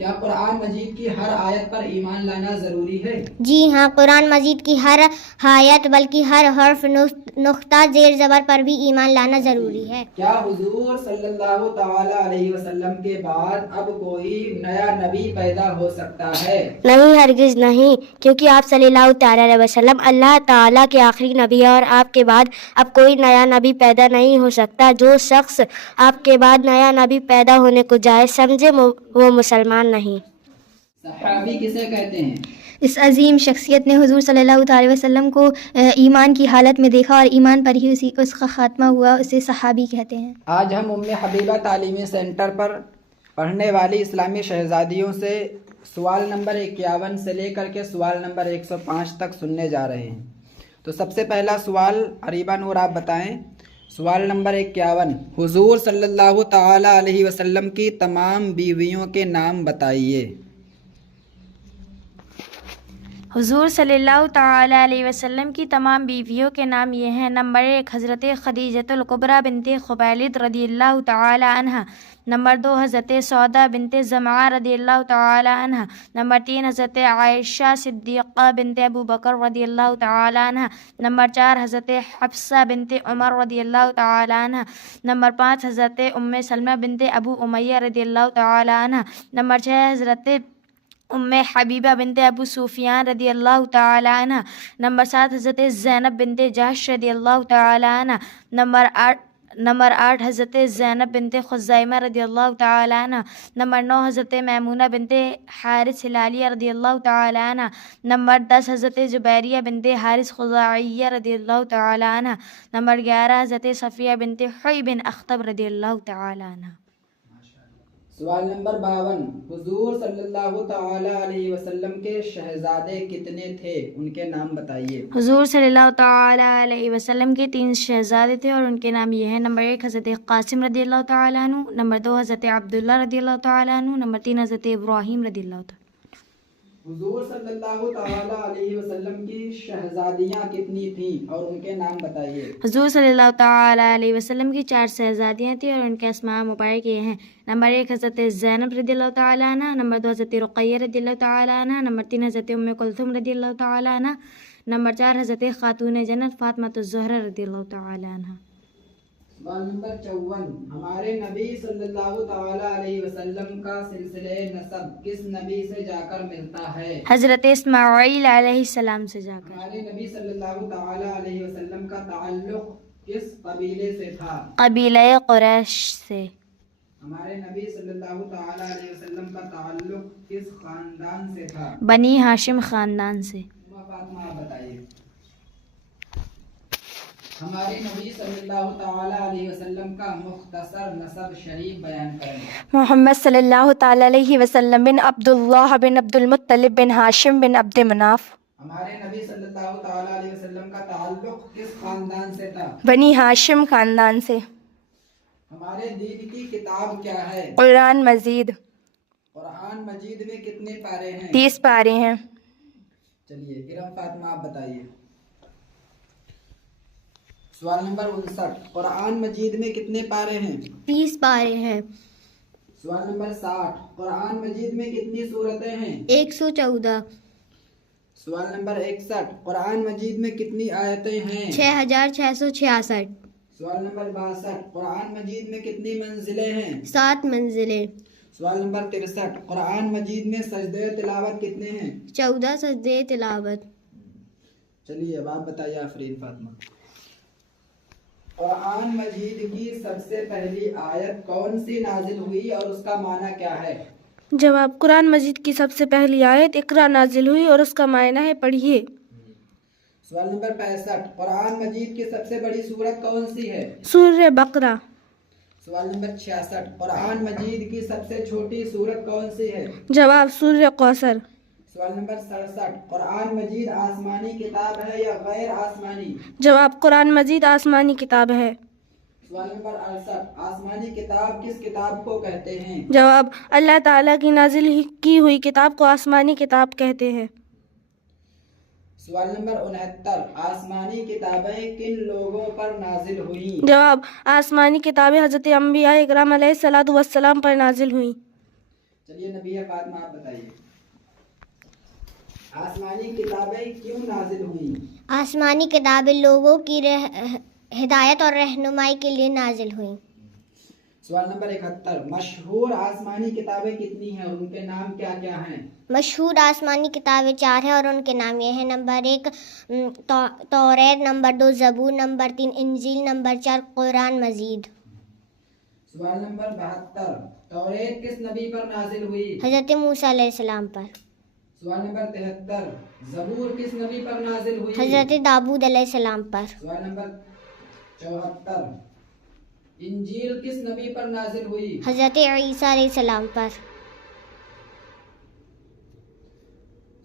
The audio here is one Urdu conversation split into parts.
کیا قرآن مجید کی ہر آیت پر ایمان لانا ضروری ہے؟ جی ہاں، قرآن مجید کی ہر آیت بلکہ ہر حرف نقطہ زیر زبر پر بھی ایمان لانا ضروری ہے۔ کیا حضور صلی اللہ تعالی علیہ وسلم کے بعد اب کوئی نیا نبی پیدا ہو سکتا ہے؟ نہیں، ہرگز نہیں، کیونکہ آپ صلی اللہ تعالی علیہ وسلم اللہ تعالیٰ کے آخری نبی ہے اور آپ کے بعد اب کوئی نیا نبی پیدا نہیں ہو سکتا۔ جو شخص آپ کے بعد نیا نبی پیدا ہونے کو جائز سمجھے وہ مسلمان نہیں۔ صحابی کسے کہتے ہیں؟ اس عظیم شخصیت نے حضور صلی اللہ تعالی وسلم کو ایمان کی حالت میں دیکھا اور ایمان پر ہی اس کا خاتمہ ہوا، اسے صحابی کہتے ہیں۔ آج ہم ام حبیبہ تعلیمی سینٹر پر پڑھنے والی اسلامی شہزادیوں سے سوال نمبر 51 سے لے کر کے سوال نمبر 105 تک سننے جا رہے ہیں۔ تو سب سے پہلا سوال عریبہ نور آپ بتائیں۔ سوال نمبر 51، حضور صلی اللہ تعالی علیہ وسلم کی تمام بیویوں کے نام بتائیے۔ حضور صلی اللہ تعالی علیہ وسلم کی تمام بیویوں کے نام یہ ہیں۔ نمبر 1 حضرت خدیجۃ الکبریٰ بنت خویلد رضی اللہ تعالی عنہ۔ نمبر 2 حضرت سودا بنت زمعہ رضی اللہ تعالی عنہ۔ نمبر 3 حضرت عائشہ صدیقہ بنت ابو بکر رضی اللہ تعالی عنہ۔ نمبر 4 حضرت حفصہ بنت عمر رضی اللہ تعالی عنہ۔ نمبر 5 حضرت ام سلمہ بنت ابو امیہ رضی اللہ تعالی عنہ۔ نمبر 6 حضرت ام حبیبہ بنت ابو سفیان رضی اللہ تعالی عنہ۔ نمبر 7 حضرت زینب بنت جحش رضی اللہ تعالی عنہ۔ نمبر 8 حضرت زینب بنت خزیمہ رضی اللہ تعالی عنہ۔ نمبر 9 حضرت میمونہ بنت حارث ہلالیہ رضی اللہ تعالی عنہ۔ نمبر 10 حضرت جبیریہ بنت حارث خزاعیہ رضی اللہ تعالی عنہ۔ نمبر 11 حضرت صفیہ بنت حوی بن اخطب رضی اللہ تعالی عنہ۔ سوال نمبر 52، حضور صلی اللہ تعالی علیہ وسلم کے شہزادے کتنے تھے؟ ان کے نام بتائیے۔ حضور صلی اللہ تعالی علیہ وسلم کے 3 شہزادے تھے اور ان کے نام یہ ہیں۔ نمبر 1 حضرت قاسم رضی اللہ تعالی عنہ۔ نمبر 2 حضرت عبداللہ رضی اللہ تعالی عنہ۔ نمبر 3 حضرت ابراہیم رضی اللہ تعالی عنہ۔ حضور صلی اللہ تعالی علیہ وسلم کی شہزادیاں کتنی تھیں اور ان کے نام بتائیے۔ حضور صلی اللہ تعالی علیہ وسلم کی 4 شہزادیاں تھیں اور ان کے اسماء مبارک یہ ہیں۔ نمبر 1 حضرت زینب رضی اللہ تعالی عنہ۔ نمبر 2 حضرت رقیہ رضی اللہ تعالی عنہ۔ نمبر 3 حضرت ام کلثوم رضی اللہ تعالی عنہ۔ نمبر 4 حضرت خاتون جنت فاطمہ الزہرا رضی اللہ تعالی عنہ۔ سوال نمبر 54، ہمارے نبی صلی اللہ تعالی علیہ وسلم کا سلسلہ نسب کس نبی سے جا کر ملتا ہے؟ حضرت اسماعیل علیہ السلام سے جا کر۔ ہمارے نبی صلی اللہ تعالی علیہ وسلم کا تعلق کس قبیلے سے تھا؟ قبیلہ قریش سے۔ ہمارے نبی صلی اللہ تعالی علیہ وسلم کا تعلق کس خاندان سے تھا؟ بنی ہاشم خاندان سے۔ فاطمہ آپ بتائیے۔ ہمارے نبی صلی اللہ تعالی علیہ وسلم کا مختصر نسب شریف بیان کریں۔ محمد صلی اللہ تعالی علیہ وسلم بن عبداللہ بن عبد المطلب بن ہاشم بن عبد مناف۔ ہمارے نبی صلی اللہ تعالی علیہ وسلم کا تعلق کس خاندان سے تھا؟ بنی ہاشم خاندان سے۔ ہمارے دین کی کتاب کیا ہے؟ قرآن مجید۔ قرآن مجید میں کتنے پارے ہیں؟ 30 پارے ہیں۔ چلیے ارم فاطمہ آپ بتائیے۔ سوال نمبر 59، قرآن مجید میں کتنے پارے ہیں؟ 30 پارے ہیں۔ سوال نمبر 60، قرآن مجید میں کتنی سورتیں ہیں؟ 114۔ سوال نمبر 61، قرآن مجید میں کتنی آیتیں ہیں؟ 6666۔ سوال نمبر 62، قرآن مجید میں کتنی منزلیں ہیں؟ 7 منزلیں۔ سوال نمبر 63، قرآن مجید میں سجدے تلاوت کتنے ہیں؟ 14 سجدے تلاوت۔ چلیے اب آپ بتائیے آفرین فاطمہ۔ قرآن مجید کی سب سے پہلی آیت کون سی نازل ہوئی اور اس کا معنی کیا ہے؟ جواب، قرآن مجید کی سب سے پہلی آیت اقرا نازل ہوئی اور اس کا معنی ہے پڑھیے۔ سوال نمبر 65، قرآن مجید کی سب سے بڑی سورت کون سی ہے؟ سورہ بقرہ۔ سوال نمبر 66، قرآن مجید کی سب سے چھوٹی سورت کون سی ہے؟ جواب، سورہ کوثر۔ سوال نمبر 67، قرآن مجید آسمانی کتاب ہے یا غیر آسمانی؟ جواب، قرآن مجید آسمانی کتاب ہے۔ سوال نمبر 68، آسمانی کتاب کس کتاب کو کہتے ہیں؟ جواب، اللہ تعالیٰ کی نازل کی ہوئی کتاب کو آسمانی کتاب کہتے ہیں۔ سوال نمبر 69، آسمانی کتابیں کن لوگوں پر نازل ہوئیں؟ جواب، آسمانی کتابیں حضرت انبیاء اکرام علیہ الصلوۃ والسلام پر نازل ہوئیں۔ چلیے نبی فاطمہ آپ بتائیے، آسمانی کتابیں کیوں نازل ہوئیں؟ آسمانی کتابیں لوگوں کی ہدایت اور رہنمائی کے لیے نازل ہوئیں۔ سوال نمبر 71، مشہور آسمانی کتابیں کتنی ہیں اور ان کے نام کیا کیا ہیں؟ مشہور آسمانی کتابیں 4 ہیں اور ان کے نام یہ ہیں: نمبر 1 توریت، نمبر 2 زبور، نمبر 3 انجیل، نمبر 4 قرآن مجید۔ سوال نمبر 72، توریت کس نبی پر نازل ہوئی؟ حضرت موسیٰ علیہ السلام پر۔ سوال نمبر 73، زبور کس نبی پر نازل ہوئی؟ حضرت داؤد علیہ السلام پر۔ سوال نمبر 74، انجیل کس نبی پر نازل ہوئی؟ حضرت عیسیٰ علیہ السلام پر۔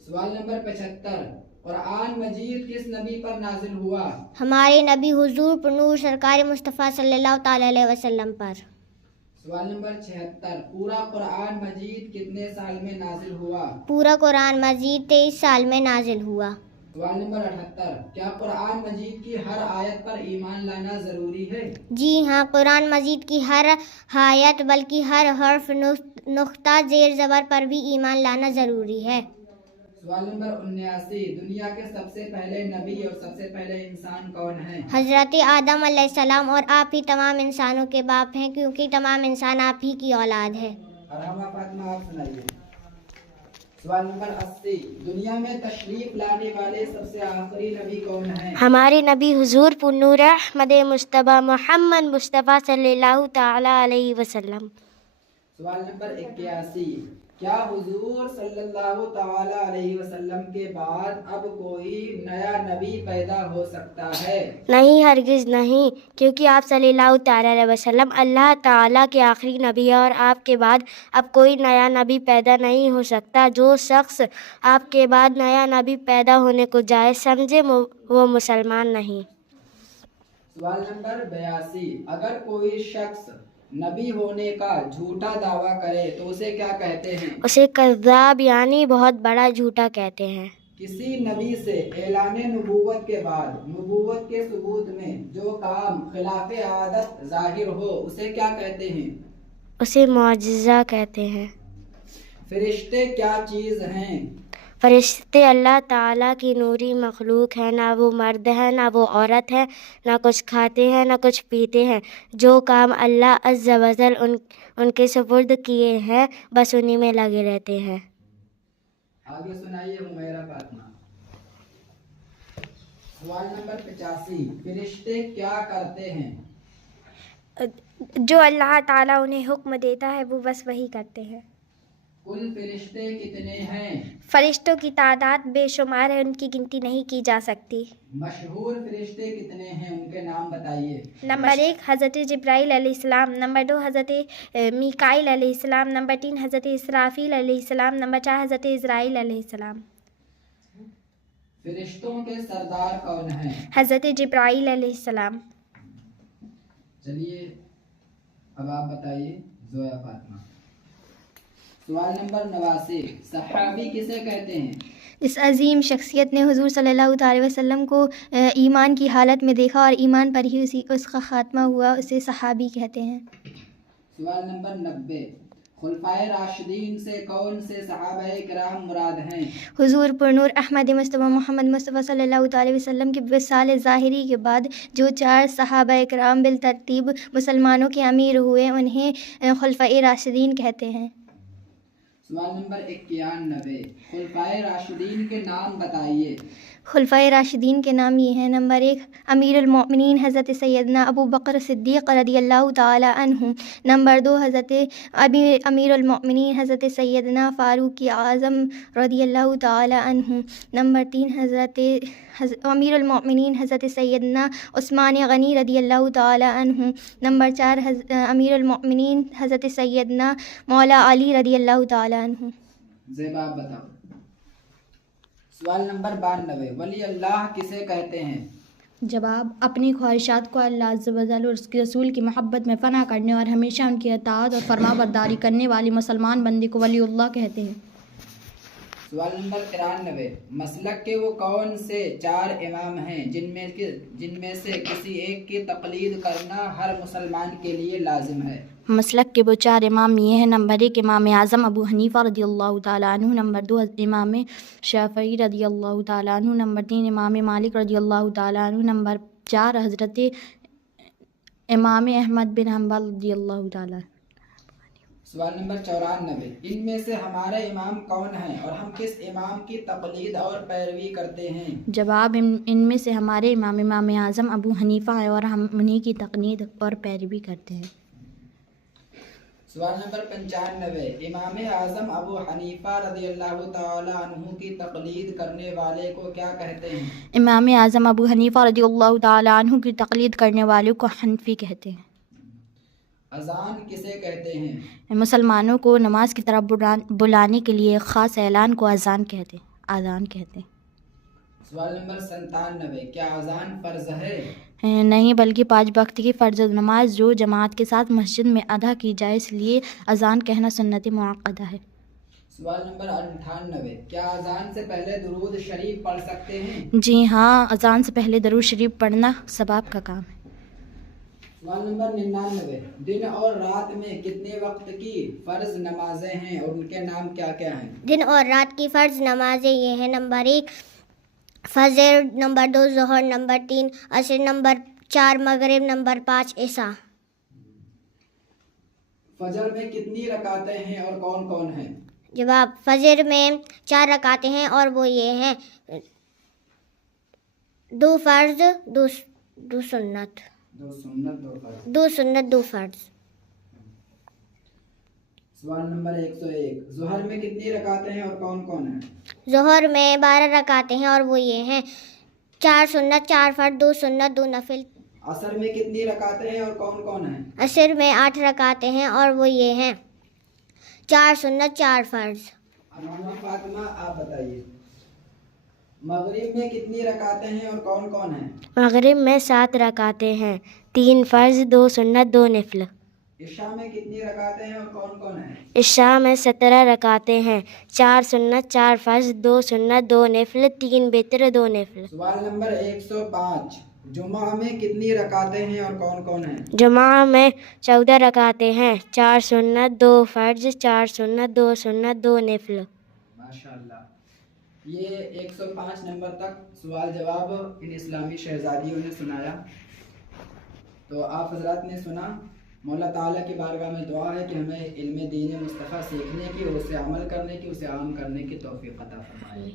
سوال نمبر 75، قرآن مجید کس نبی پر نازل ہوا؟ ہمارے نبی حضور پر نور سرکار مصطفیٰ صلی اللہ تعالی علیہ وسلم پر۔ سوال نمبر 76، پورا قرآن مجید کتنے سال میں نازل ہوا؟ پورا قرآن مجید 23 سال میں نازل ہوا۔ سوال نمبر 78، کیا قرآن مجید کی ہر آیت پر ایمان لانا ضروری ہے؟ جی ہاں، قرآن مجید کی ہر آیت بلکہ ہر حرف نقطہ زیر زبر پر بھی ایمان لانا ضروری ہے۔ سوال نمبر 79، دنیا کے سب سے پہلے نبی اور سب سے پہلے انسان کون ہیں؟ حضرت آدم علیہ السلام، اور آپ ہی تمام انسانوں کے باپ ہیں کیونکہ تمام انسان آپ ہی کی اولاد ہے۔ ارحمہ فاطمہ آپ سنائیے۔ سوال نمبر 80، دنیا میں تشریف لانے والے سب سے آخری نبی کون ہیں؟ ہمارے نبی حضور پر نور احمد مصطفیٰ محمد مصطفیٰ صلی اللہ تعالی علیہ وسلم۔ سوال نمبر 81، کیا حضور صلی اللہ تعالی علیہ وسلم کے بعد اب کوئی نیا نبی پیدا ہو سکتا ہے؟ نہیں، ہرگز نہیں، کیونکہ آپ صلی اللہ تعالی علیہ وسلم اللہ تعالیٰ کے آخری نبی ہیں اور آپ کے بعد اب کوئی نیا نبی پیدا نہیں ہو سکتا۔ جو شخص آپ کے بعد نیا نبی پیدا ہونے کو جائز سمجھے وہ مسلمان نہیں۔ سوال نمبر 82، اگر کوئی شخص نبی ہونے کا جھوٹا دعویٰ کرے تو اسے کیا کہتے ہیں؟ اسے کذاب یعنی بہت بڑا جھوٹا کہتے ہیں۔ کسی نبی سے اعلان نبوت کے بعد نبوت کے ثبوت میں جو کام خلاف عادت ظاہر ہو اسے کیا کہتے ہیں؟ اسے معجزہ کہتے ہیں۔ فرشتے کیا چیز ہیں؟ فرشتے اللہ تعالیٰ کی نوری مخلوق ہیں، نہ وہ مرد ہیں نہ وہ عورت ہے، نہ کچھ کھاتے ہیں نہ کچھ پیتے ہیں۔ جو کام اللہ عز و جل ان کے سپرد کیے ہیں بس انہی میں لگے رہتے ہیں۔ آگے سنائیے حمیرہ فاطمہ۔ سوال نمبر 85، فرشتے کیا کرتے ہیں؟ جو اللہ تعالیٰ انہیں حکم دیتا ہے وہ بس وہی کرتے ہیں۔ کل فرشتے کتنے ہیں؟ فرشتوں کی تعداد بے شمار ہے، ان کی گنتی نہیں کی جا سکتی۔ مشہور فرشتے کتنے ہیں، ان کے نام بتائیے۔ نمبر 1 حضرت جبرائیل علیہ السلام، نمبر 2 حضرت میکائیل علیہ السلام، نمبر 3 حضرت اسرافیل علیہ السلام، نمبر 4 حضرت اسرائیل علیہ السلام۔ فرشتوں کے سردار کون ہیں؟ حضرت جبرائیل علیہ السلام۔ چلیے اب آپ بتائیے زویا فاطمہ۔ سوال نمبر 89، صحابی کسے کہتے ہیں؟ اس عظیم شخصیت نے حضور صلی اللہ تعالی وسلم کو ایمان کی حالت میں دیکھا اور ایمان پر ہی اس کا خاتمہ ہوا، اسے صحابی کہتے ہیں۔ سوال نمبر 90، خلفائے راشدین سے کون سے صحابہ کرام مراد ہیں؟ حضور پر نور احمد مصطفیٰ محمد مصطفیٰ صلی اللہ تعالی وسلم کے وصال ظاہری کے بعد جو 4 صحابہ کرام بالترتیب مسلمانوں کے امیر ہوئے انہیں خلفائے راشدین کہتے ہیں۔ سوال نمبر 91، خلفائے راشدین کے نام بتائیے۔ خلفائے راشدین کے نام یہ ہیں: نمبر 1 امیر المؤمنین حضرت سیدنا ابو بکر صدیق رضی اللہ تعالی عنہ، نمبر 2 حضرت امیر المؤمنین حضرت سیدنا فاروق اعظم رضی اللہ تعالی عنہ، نمبر 3 حضرت امیر المؤمنین حضرت سیدنا عثمان غنی رضی اللہ تعالی عنہ، نمبر 4 امیر المؤمنین حضرت سیدنا مولا علی رضی اللہ تعالی عنہ۔ زیبا آپ بتاؤ۔ سوال نمبر 92، ولی اللہ کسے کہتے ہیں؟ جواب: اپنی خواہشات کو اللہ عز و جل اور اس کے رسول کی محبت میں فنا کرنے اور ہمیشہ ان کی اطاعت اور فرما برداری کرنے والی مسلمان بندے کو ولی اللہ کہتے ہیں۔ سوال نمبر 93، مسلک کے وہ کون سے 4 امام ہیں جن میں سے کسی ایک کی تقلید کرنا ہر مسلمان کے لیے لازم ہے؟ مسلک کے وہ 4 امام یہ ہیں. نمبر 1 امام اعظم ابو حنیفہ رضی اللہ تعالیٰ عنہ. نمبر 2 امام شافعی رضی اللہ تعالیٰ عنہ. نمبر 3 امام مالک رضی اللہ تعالیٰ عنہ. نمبر 4 حضرت امام احمد بن حنبل رضی اللہ تعالیٰ عنہ. سوال نمبر 94. ان میں سے ہمارے امام کون ہیں اور ہم کس امام کی تقلید اور پیروی کرتے ہیں؟ جواب ان میں سے ہمارے امام اعظم ابو حنیفہ ہیں اور ہم انہی کی تقلید اور پیروی کرتے ہیں. سوال نمبر 95. امام اعظم ابو حنیفہ رضی اللہ تعالی عنہ کی تقلید کرنے والے کو کیا کہتے ہیں؟ امام اعظم ابو حنیفہ رضی اللہ تعالیٰ عنہ کی تقلید کرنے والوں کو حنفی کہتے ہیں. اذان کسے کہتے ہیں؟ مسلمانوں کو نماز کی طرف بلانے کے لیے خاص اعلان کو اذان کہتے ہیں. اذان کہتے ہیں. سوال نمبر 97. کیا اذان فرض ہے؟ نہیں بلکہ 5 وقت کی فرض نماز جو جماعت کے ساتھ مسجد میں ادا کی جائے، اس لیے اذان کہنا سنت مؤکدہ ہے. سوال نمبر 98. کیا اذان سے پہلے درود شریف پڑھ سکتے ہیں؟ جی ہاں، اذان سے پہلے درود شریف پڑھنا ثواب کا کام ہے. سوال نمبر 99. دن اور رات میں کتنے وقت کی فرض نمازیں ہیں اور ان کے نام کیا کیا ہیں؟ دن اور رات کی فرض نمازیں یہ ہیں. نمبر 1 فجر، نمبر 2 ظہر، نمبر 3 عصر، نمبر 4 مغرب، نمبر 5 عشاء. فجر میں کتنی رکعتیں ہیں اور کون کون ہیں؟ جواب فجر میں 4 رکعتیں ہیں اور وہ یہ ہیں 2 فرض، 2 سنت. 2 سنت 2 فرض. 2 سنت 2 فرض. سوال نمبر 101. ظہر میں کتنی رکعتیں ہیں اور کون کون ہیں؟ ظہر میں 12 رکعتیں ہیں اور وہ یہ ہیں 4 سنت 4 فرض، 2 سنت 2 نفل. عصر میں کتنی رکعتیں ہیں اور کون کون ہیں؟ عصر میں 8 رکعتیں ہیں اور وہ یہ ہیں 4 سنت 4 فرض. امامہ فاطمہ آپ بتائیے. مغرب میں کتنی رکعتیں ہیں اور کون کون ہیں؟ مغرب میں 7 رکعتیں ہیں، 3 فرض 2 سنت 2 نفل. عشاء میں کتنی رکعتیں ہیں اور کون کون ہیں؟ عشاء میں 17 رکعتیں ہیں، 4 سنت 4 فرض 2 سنت 2 نفل، 3 وتر 2 نفل. سوال نمبر 105. جمعہ میں کتنی رکعتیں ہیں اور کون کون ہیں؟ جمعہ میں 14 رکعتیں ہیں، 4 سنت 2 فرض 4 سنت 2 سنت 2 نفل. ماشاءاللہ. یہ 105 نمبر تک سوال جواب ان اسلامی شہزادیوں نے سنایا. تو آپ حضرات نے سنا. مولا تعالیٰ کی بارگاہ میں دعا ہے کہ ہمیں علم دین مصطفیٰ سیکھنے کی اور اسے عمل کرنے کی، اسے عام کرنے کی توفیق عطا فرمائے.